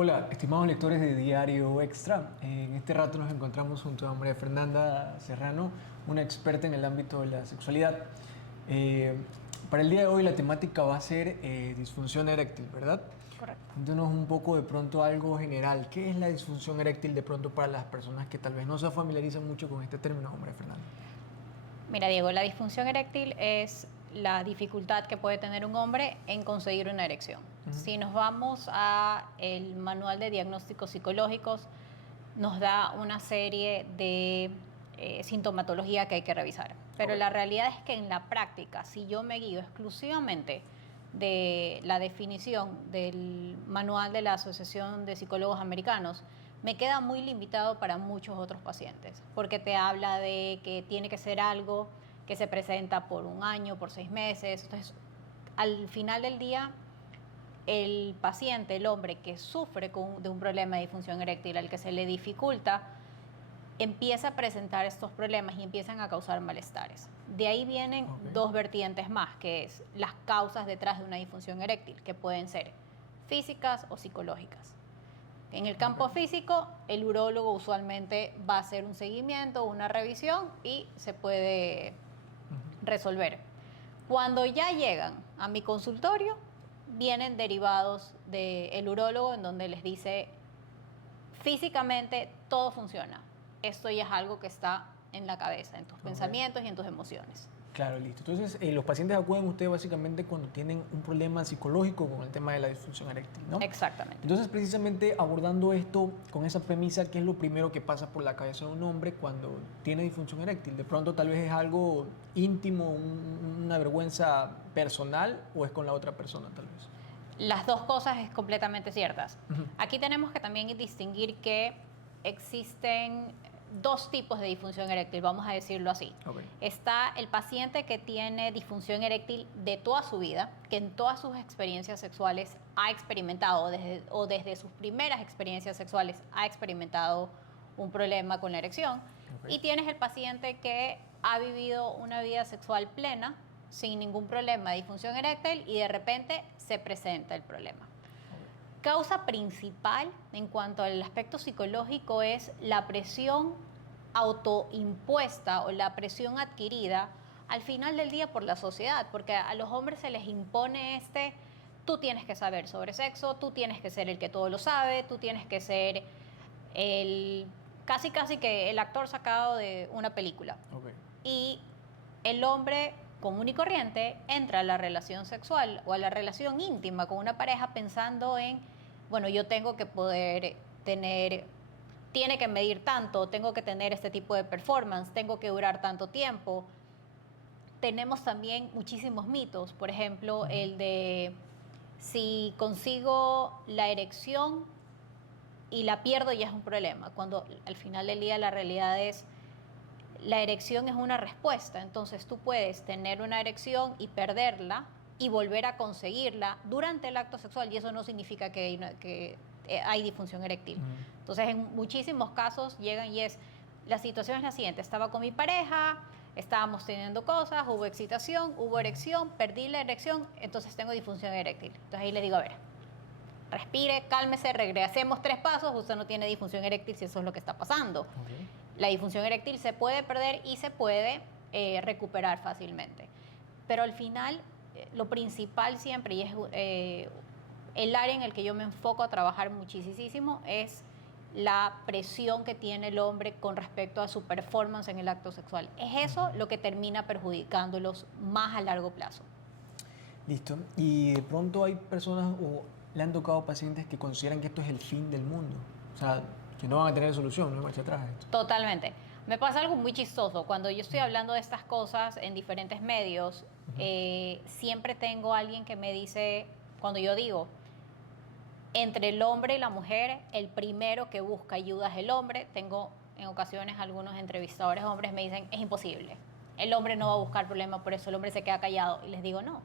Hola, estimados lectores de Diario Extra. En este rato nos encontramos junto a María Fernanda Serrano, una experta en el ámbito de la sexualidad. Eh, para el día de hoy la temática va a ser disfunción eréctil, ¿verdad? Correcto. Cuéntanos un poco de pronto algo general. ¿Qué es la disfunción eréctil de pronto para las personas que tal vez no se familiarizan mucho con este término, María Fernanda? Mira, Diego, la disfunción eréctil es la dificultad que puede tener un hombre en conseguir una erección. Si nos vamos a el manual de diagnósticos psicológicos, nos da una serie de sintomatología que hay que revisar. Pero Ok. la realidad es que en la práctica, si yo me guío exclusivamente de la definición del manual de la Asociación de Psicólogos Americanos, me queda muy limitado para muchos otros pacientes, porque te habla de que tiene que ser algo que se presenta por un año, por 6 meses. Entonces, al final del día, el paciente, el hombre que sufre de un problema de disfunción eréctil, al que se le dificulta, empieza a presentar estos problemas y empiezan a causar malestares. De ahí vienen Ok. dos vertientes más, que es las causas detrás de una disfunción eréctil, que pueden ser físicas o psicológicas. En el campo Ok. físico, el urólogo usualmente va a hacer un seguimiento, una revisión y se puede resolver. Cuando ya llegan a mi consultorio, vienen derivados del urólogo en donde les dice físicamente todo funciona. Esto ya es algo que está en la cabeza, en tus Ok. pensamientos y en tus emociones. Claro, listo. Entonces, los pacientes acuden a usted básicamente cuando tienen un problema psicológico con el tema de la disfunción eréctil, ¿no? Exactamente. Entonces, precisamente abordando esto con esa premisa, ¿qué es lo primero que pasa por la cabeza de un hombre cuando tiene disfunción eréctil? De pronto, tal vez es algo íntimo, una vergüenza personal, o es con la otra persona, tal vez. Las dos cosas es completamente ciertas. Ujú. Aquí tenemos que también distinguir que existen dos tipos de disfunción eréctil, vamos a decirlo así. Ok. Está el paciente que tiene disfunción eréctil de toda su vida, que en todas sus experiencias sexuales ha experimentado, desde sus primeras experiencias sexuales ha experimentado un problema con la erección. Ok. Y tienes el paciente que ha vivido una vida sexual plena, sin ningún problema de disfunción eréctil, y de repente se presenta el problema. Ok. Causa principal en cuanto al aspecto psicológico es la presión autoimpuesta o la presión adquirida al final del día por la sociedad, porque a los hombres se les impone tú tienes que saber sobre sexo, tú tienes que ser el que todo lo sabe, tú tienes que ser el casi que el actor sacado de una película. Ok. Y el hombre común y corriente entra a la relación sexual o a la relación íntima con una pareja pensando en, bueno, yo tengo que poder tener, tiene que medir tanto, tengo que tener este tipo de performance, tengo que durar tanto tiempo. Tenemos también muchísimos mitos, por ejemplo, Ujú. el de si consigo la erección y la pierdo ya es un problema, cuando al final del día la realidad es la erección es una respuesta, entonces tú puedes tener una erección y perderla y volver a conseguirla durante el acto sexual y eso no significa que hay disfunción eréctil. Ujú. Entonces en muchísimos casos llegan y la situación es la siguiente, estaba con mi pareja, estábamos teniendo cosas, hubo excitación, hubo erección, perdí la erección, entonces tengo disfunción eréctil. Entonces ahí le digo, a ver, respire, cálmese, regresemos 3 pasos, usted no tiene disfunción eréctil si eso es lo que está pasando. Ok. La disfunción eréctil se puede perder y se puede recuperar fácilmente. Pero al final, lo principal siempre, y es el área en el que yo me enfoco a trabajar muchísimo, es la presión que tiene el hombre con respecto a su performance en el acto sexual. Es eso lo que termina perjudicándolos más a largo plazo. Listo. Y de pronto hay personas o le han tocado pacientes que consideran que esto es el fin del mundo. O sea, que no van a tener solución, no hay marcha atrás a esto. Totalmente. Me pasa algo muy chistoso. Cuando yo estoy hablando de estas cosas en diferentes medios, siempre tengo alguien que me dice, cuando yo digo, entre el hombre y la mujer, el primero que busca ayuda es el hombre. Tengo en ocasiones algunos entrevistadores hombres me dicen, es imposible. El hombre no va a buscar problema, por eso el hombre se queda callado. Y les digo, no.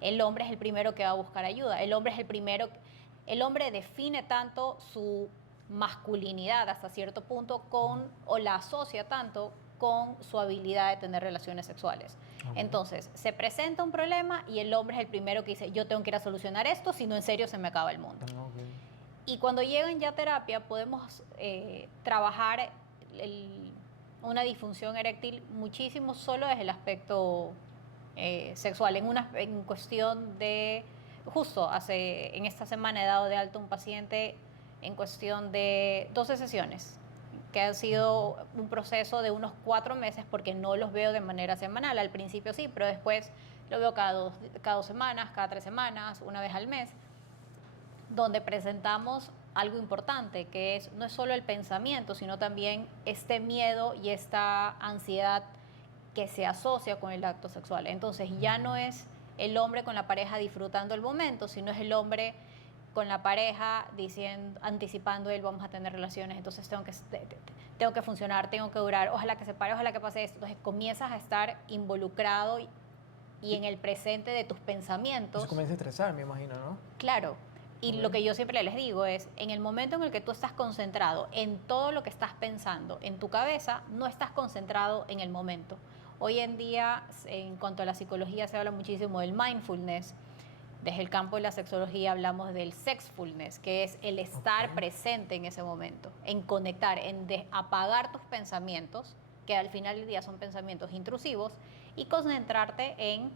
El hombre es el primero que va a buscar ayuda. El hombre es el primero. El hombre define tanto su masculinidad hasta cierto punto o la asocia tanto con su habilidad de tener relaciones sexuales. Ok. Entonces, se presenta un problema y el hombre es el primero que dice, yo tengo que ir a solucionar esto, si no en serio se me acaba el mundo. Ok. Y cuando llegan ya a terapia podemos trabajar una disfunción eréctil muchísimo solo desde el aspecto sexual. En cuestión de, justo en esta semana he dado de alta un paciente en cuestión de 12 sesiones, que ha sido un proceso de unos 4 meses porque no los veo de manera semanal. Al principio sí, pero después lo veo cada 2 semanas, cada 3 semanas, una vez al mes, donde presentamos algo importante, que no es solo el pensamiento, sino también este miedo y esta ansiedad que se asocia con el acto sexual. Entonces ya no es el hombre con la pareja disfrutando el momento, sino es el hombre con la pareja diciendo, anticipando él, vamos a tener relaciones, entonces tengo que funcionar, tengo que durar, ojalá que se pare, ojalá que pase esto. Entonces comienzas a estar involucrado y en el presente de tus pensamientos. Eso comienza a estresar, me imagino, ¿no? Claro. Y lo que yo siempre les digo es, en el momento en el que tú estás concentrado en todo lo que estás pensando en tu cabeza, no estás concentrado en el momento. Hoy en día, en cuanto a la psicología, se habla muchísimo del mindfulness. Desde el campo de la sexología hablamos del sexfulness, que es el estar presente en ese momento, en conectar, en apagar tus pensamientos, que al final del día son pensamientos intrusivos, y concentrarte en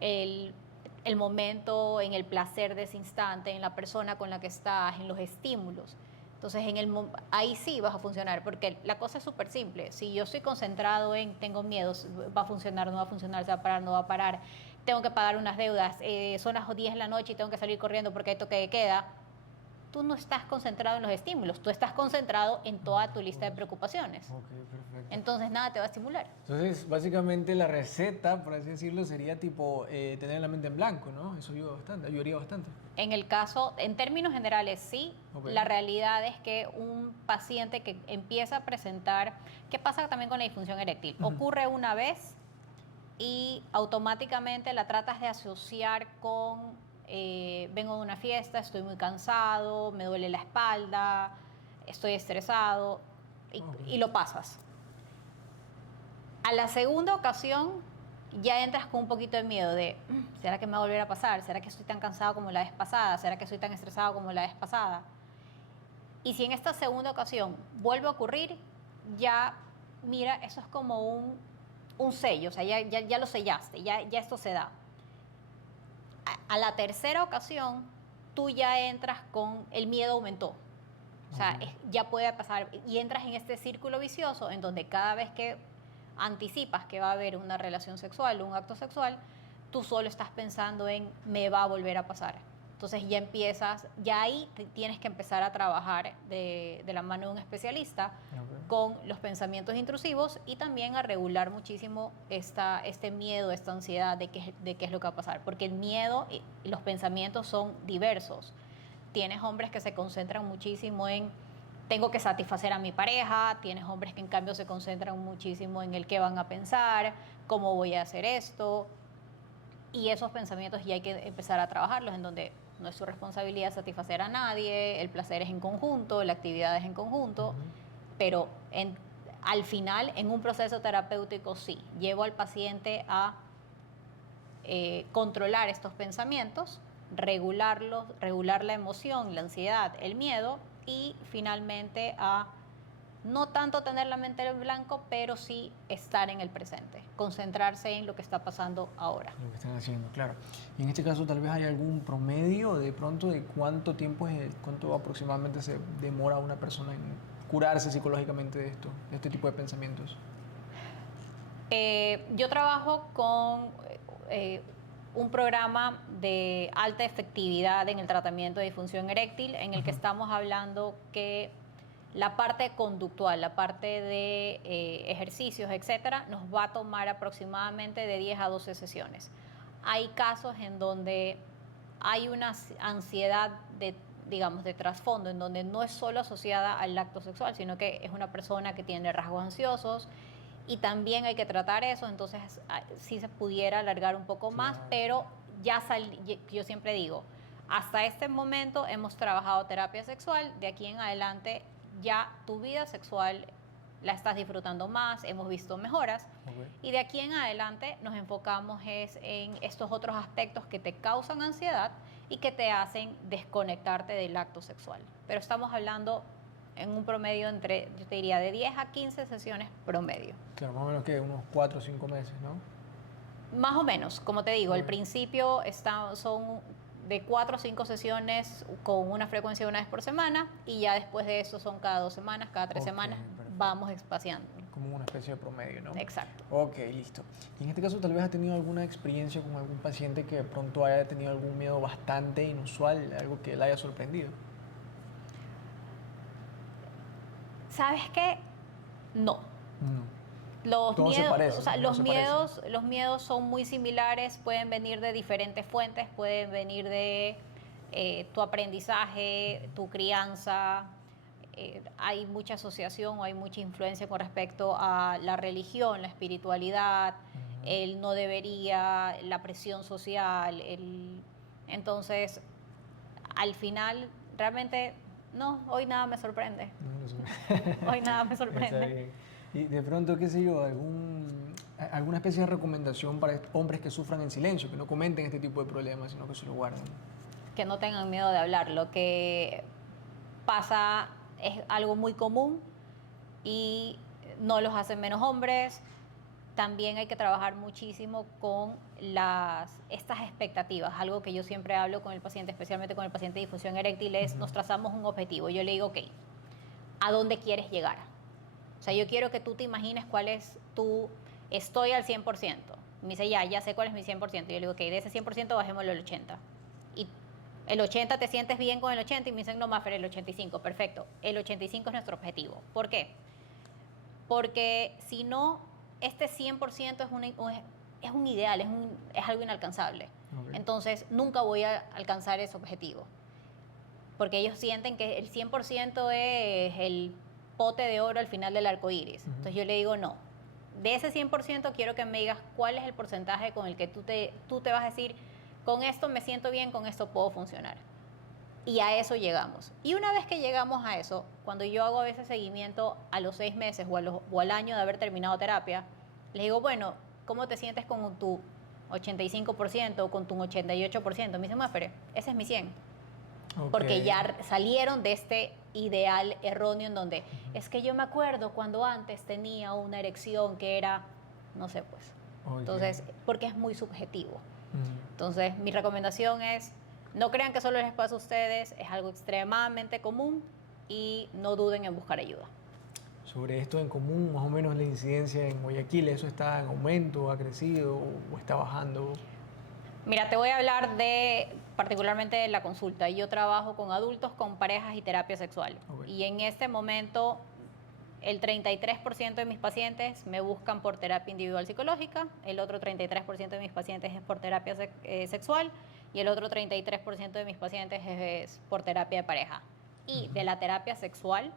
el momento, en el placer de ese instante, en la persona con la que estás, en los estímulos. Entonces, ahí sí vas a funcionar, porque la cosa es súper simple. Si yo estoy concentrado en, tengo miedo, va a funcionar, no va a funcionar, se va a parar, no va a parar, tengo que pagar unas deudas, son las 10 de la noche y tengo que salir corriendo porque hay toque de queda, tú no estás concentrado en los estímulos, tú estás concentrado en toda tu lista de preocupaciones. Ok, perfecto. Entonces, nada te va a estimular. Entonces, básicamente la receta, por así decirlo, sería tipo tener la mente en blanco, ¿no? Eso ayudaría bastante. En el caso, en términos generales, sí. Okay. La realidad es que un paciente que empieza a presentar, ¿qué pasa también con la disfunción eréctil? Ocurre una vez y automáticamente la tratas de asociar con vengo de una fiesta, estoy muy cansado, me duele la espalda, estoy estresado y lo pasas. A la segunda ocasión ya entras con un poquito de miedo de, ¿será que me va a volver a pasar? ¿Será que estoy tan cansado como la vez pasada? ¿Será que estoy tan estresado como la vez pasada? Y si en esta segunda ocasión vuelve a ocurrir, ya, mira, eso es como un sello, o sea, ya lo sellaste, ya esto se da. A la tercera ocasión, tú ya entras con el miedo aumentó. O sea, ya puede pasar y entras en este círculo vicioso en donde cada vez que anticipas que va a haber una relación sexual, un acto sexual, tú solo estás pensando en me va a volver a pasar. Entonces ya ahí tienes que empezar a trabajar de la mano de un especialista con los pensamientos intrusivos y también a regular muchísimo este miedo, esta ansiedad de qué es lo que va a pasar. Porque el miedo y los pensamientos son diversos. Tienes hombres que se concentran muchísimo en tengo que satisfacer a mi pareja, tienes hombres que en cambio se concentran muchísimo en el qué van a pensar, cómo voy a hacer esto, y esos pensamientos ya hay que empezar a trabajarlos, en donde no es su responsabilidad satisfacer a nadie, el placer es en conjunto, la actividad es en conjunto, pero al final, en un proceso terapéutico, sí, llevo al paciente a controlar estos pensamientos, regularlos, regular la emoción, la ansiedad, el miedo, y finalmente a no tanto tener la mente en blanco, pero sí estar en el presente, concentrarse en lo que está pasando ahora. Lo que están haciendo, claro. Y en este caso tal vez hay algún promedio de pronto de cuánto aproximadamente se demora una persona en curarse psicológicamente de este tipo de pensamientos. Yo trabajo con un programa de alta efectividad en el tratamiento de disfunción eréctil, en el que estamos hablando que la parte conductual, la parte de ejercicios, etcétera, nos va a tomar aproximadamente de 10 a 12 sesiones. Hay casos en donde hay una ansiedad de trasfondo, en donde no es solo asociada al acto sexual, sino que es una persona que tiene rasgos ansiosos, y también hay que tratar eso, entonces sí se pudiera alargar un poco más, pero yo siempre digo, hasta este momento hemos trabajado terapia sexual, de aquí en adelante ya tu vida sexual la estás disfrutando más, hemos visto mejoras, y de aquí en adelante nos enfocamos en estos otros aspectos que te causan ansiedad, y que te hacen desconectarte del acto sexual. Pero estamos hablando en un promedio entre, yo te diría, de 10 a 15 sesiones promedio. Claro, más o menos que unos 4 o 5 meses, ¿no? Más o menos, como te digo, Muy al bien. principio son de 4 o 5 sesiones con una frecuencia de una vez por semana y ya después de eso son cada 2 semanas, cada 3 Ok, semanas, perfecto. vamos espaciando. Como una especie de promedio, ¿no? Exacto. Ok, listo. Y en este caso, tal vez has tenido alguna experiencia con algún paciente que de pronto haya tenido algún miedo bastante inusual, algo que le haya sorprendido. ¿Sabes qué? No. No. Los Todo se miedos, parece, o sea, no se parece. los miedos son muy similares, pueden venir de diferentes fuentes, pueden venir de tu aprendizaje, tu crianza. Hay mucha asociación o hay mucha influencia con respecto a la religión, la espiritualidad, Ujú. el no debería, la presión social. Entonces, al final, realmente, no, hoy nada me sorprende. No, no sé. Hoy nada me Está sorprende. bien. Y de pronto, qué sé yo, alguna especie de recomendación para hombres que sufran en silencio, que no comenten este tipo de problemas, sino que se lo guarden. Que no tengan miedo de hablar. Lo que pasa es algo muy común y no los hace menos hombres. También hay que trabajar muchísimo con estas expectativas. Algo que yo siempre hablo con el paciente, especialmente con el paciente de disfunción eréctil, es nos trazamos un objetivo. Yo le digo, ok, ¿a dónde quieres llegar? O sea, yo quiero que tú te imagines cuál es tu, estoy al 100%. Me dice, ya sé cuál es mi 100%. Y yo le digo, ok, de ese 100% bajémoslo al 80%. Y el 80 te sientes bien con el 80 y me dicen, no, Mafer, el 85%. Perfecto. El 85% es nuestro objetivo. ¿Por qué? Porque si no, este 100% es un ideal, es algo inalcanzable. Ok. Entonces, nunca voy a alcanzar ese objetivo. Porque ellos sienten que el 100% es el pote de oro al final del arco iris. Entonces yo le digo, no. De ese 100% quiero que me digas cuál es el porcentaje con el que tú te vas a decir, con esto me siento bien, con esto puedo funcionar. Y a eso llegamos. Y una vez que llegamos a eso, cuando yo hago a veces seguimiento a los 6 meses o al año de haber terminado terapia, les digo, bueno, ¿cómo te sientes con tu 85% o con tu 88%? Me dicen, Mafre, ese es mi 100. Ok. Porque ya salieron de este ideal erróneo en donde es que yo me acuerdo cuando antes tenía una erección que era, no sé, pues. Ok. Entonces, porque es muy subjetivo. Ujú. Entonces, mi recomendación es, no crean que solo les pasa a ustedes, es algo extremadamente común y no duden en buscar ayuda. Sobre esto en común, más o menos la incidencia en Guayaquil, ¿eso está en aumento, ha crecido o está bajando? Mira, te voy a hablar particularmente de la consulta. Yo trabajo con adultos, con parejas y terapia sexual. Ok. Y en este momento, el 33% de mis pacientes me buscan por terapia individual psicológica, el otro 33% de mis pacientes es por terapia sexual y el otro 33% de mis pacientes es por terapia de pareja. Y de la terapia sexual,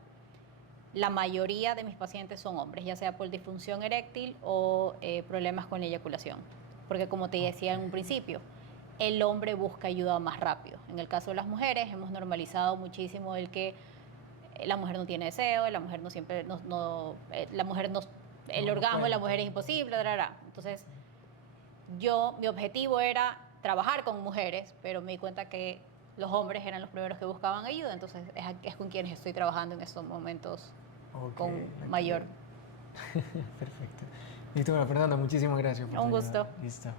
la mayoría de mis pacientes son hombres, ya sea por disfunción eréctil o problemas con la eyaculación. Porque como te decía en un principio, el hombre busca ayuda más rápido. En el caso de las mujeres, hemos normalizado muchísimo el que la mujer no tiene deseo, la mujer no siempre, la mujer no, el No, no orgasmo de la cuenta. mujer es imposible, Entonces, mi objetivo era trabajar con mujeres, pero me di cuenta que los hombres eran los primeros que buscaban ayuda, entonces es con quienes estoy trabajando en estos momentos Ok, con mayor. Perfecto. Listo, bueno, Fernanda, muchísimas gracias por tu Un ayuda. gusto. Listo.